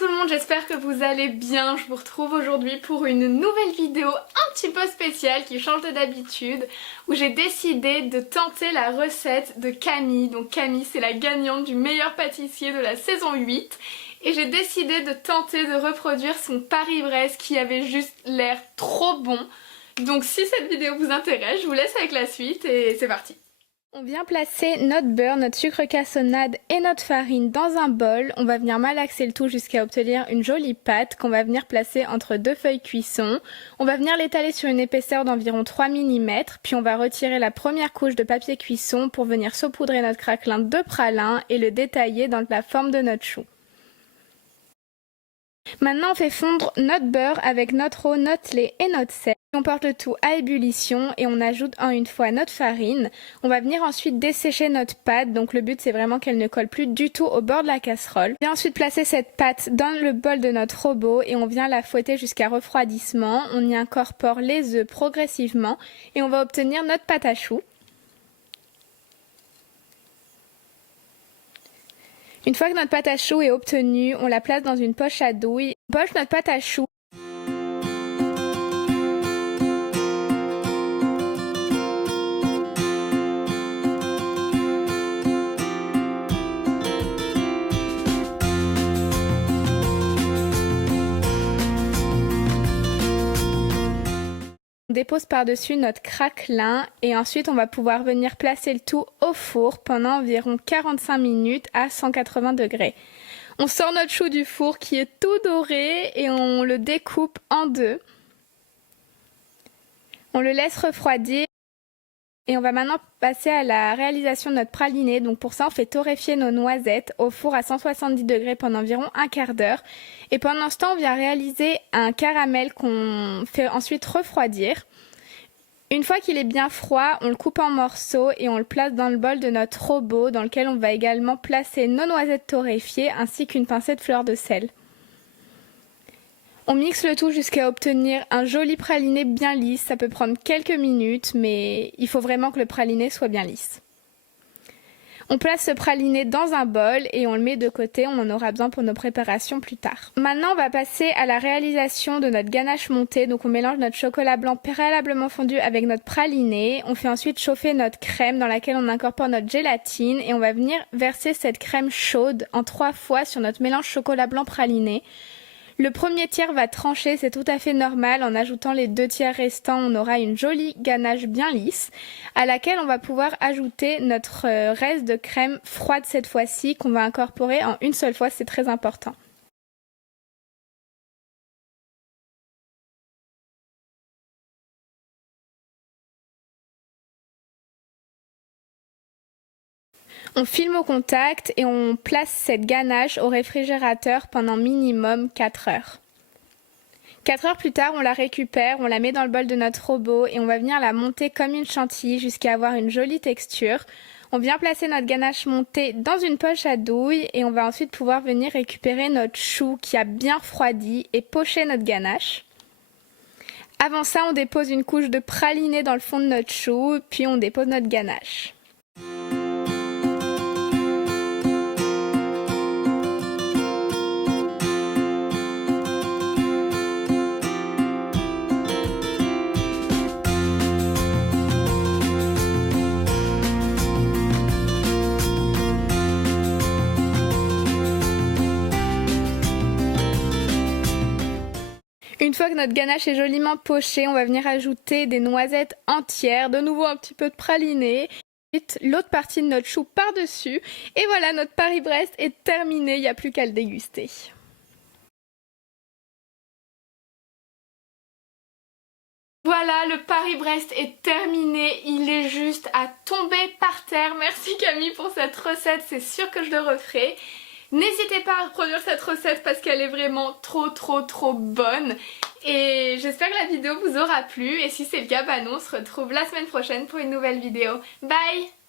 tout le monde, j'espère que vous allez bien. Je vous retrouve aujourd'hui pour une nouvelle vidéo un petit peu spéciale qui change de d'habitude, où j'ai décidé de tenter la recette de Camille. Donc Camille, c'est la gagnante du meilleur pâtissier de la saison 8. Et j'ai décidé de tenter de reproduire son Paris-Brest qui avait juste l'air trop bon. Donc si cette vidéo vous intéresse, je vous laisse avec la suite et c'est parti. On vient placer notre beurre, notre sucre cassonade et notre farine dans un bol. On va venir malaxer le tout jusqu'à obtenir une jolie pâte qu'on va venir placer entre deux feuilles cuisson. On va venir l'étaler sur une épaisseur d'environ 3 mm, puis on va retirer la première couche de papier cuisson pour venir saupoudrer notre craquelin de pralin et le détailler dans la forme de notre chou. Maintenant on fait fondre notre beurre avec notre eau, notre lait et notre sel. On porte le tout à ébullition et on ajoute en une fois notre farine. On va venir ensuite dessécher notre pâte, donc le but c'est vraiment qu'elle ne colle plus du tout au bord de la casserole. On vient ensuite placer cette pâte dans le bol de notre robot et on vient la fouetter jusqu'à refroidissement. On y incorpore les œufs progressivement et on va obtenir notre pâte à choux. Une fois que notre pâte à choux est obtenue, on la place dans une poche à douille. On poche notre pâte à choux. On dépose par-dessus notre craquelin et ensuite on va pouvoir venir placer le tout au four pendant environ 45 minutes à 180 degrés. On sort notre chou du four qui est tout doré et on le découpe en deux. On le laisse refroidir et on va maintenant passer à la réalisation de notre praliné. Donc pour ça on fait torréfier nos noisettes au four à 170 degrés pendant environ un quart d'heure. Et pendant ce temps on vient réaliser un caramel qu'on fait ensuite refroidir. Une fois qu'il est bien froid, on le coupe en morceaux et on le place dans le bol de notre robot dans lequel on va également placer nos noisettes torréfiées ainsi qu'une pincée de fleur de sel. On mixe le tout jusqu'à obtenir un joli praliné bien lisse. Ça peut prendre quelques minutes, mais il faut vraiment que le praliné soit bien lisse. On place ce praliné dans un bol et on le met de côté, on en aura besoin pour nos préparations plus tard. Maintenant on va passer à la réalisation de notre ganache montée. Donc on mélange notre chocolat blanc préalablement fondu avec notre praliné. On fait ensuite chauffer notre crème dans laquelle on incorpore notre gélatine et on va venir verser cette crème chaude en 3 fois sur notre mélange chocolat blanc praliné. Le premier tiers va trancher, c'est tout à fait normal. En ajoutant les 2 tiers restants, on aura une jolie ganache bien lisse à laquelle on va pouvoir ajouter notre reste de crème froide cette fois-ci qu'on va incorporer en une seule fois, c'est très important. On filme au contact et on place cette ganache au réfrigérateur pendant minimum 4 heures. 4 heures plus tard, on la récupère, on la met dans le bol de notre robot et on va venir la monter comme une chantilly jusqu'à avoir une jolie texture. On vient placer notre ganache montée dans une poche à douille et on va ensuite pouvoir venir récupérer notre chou qui a bien refroidi et pocher notre ganache. Avant ça, on dépose une couche de praliné dans le fond de notre chou, puis on dépose notre ganache. Une fois que notre ganache est joliment pochée, on va venir ajouter des noisettes entières, de nouveau un petit peu de praliné, l'autre partie de notre chou par-dessus. Et voilà, notre Paris-Brest est terminé, il n'y a plus qu'à le déguster. Voilà, le Paris-Brest est terminé, il est juste à tomber par terre. Merci Camille pour cette recette, c'est sûr que je le referai. N'hésitez pas à reproduire cette recette parce qu'elle est vraiment trop bonne. Et j'espère que la vidéo vous aura plu. Et si c'est le cas, bah nous on se retrouve la semaine prochaine pour une nouvelle vidéo. Bye!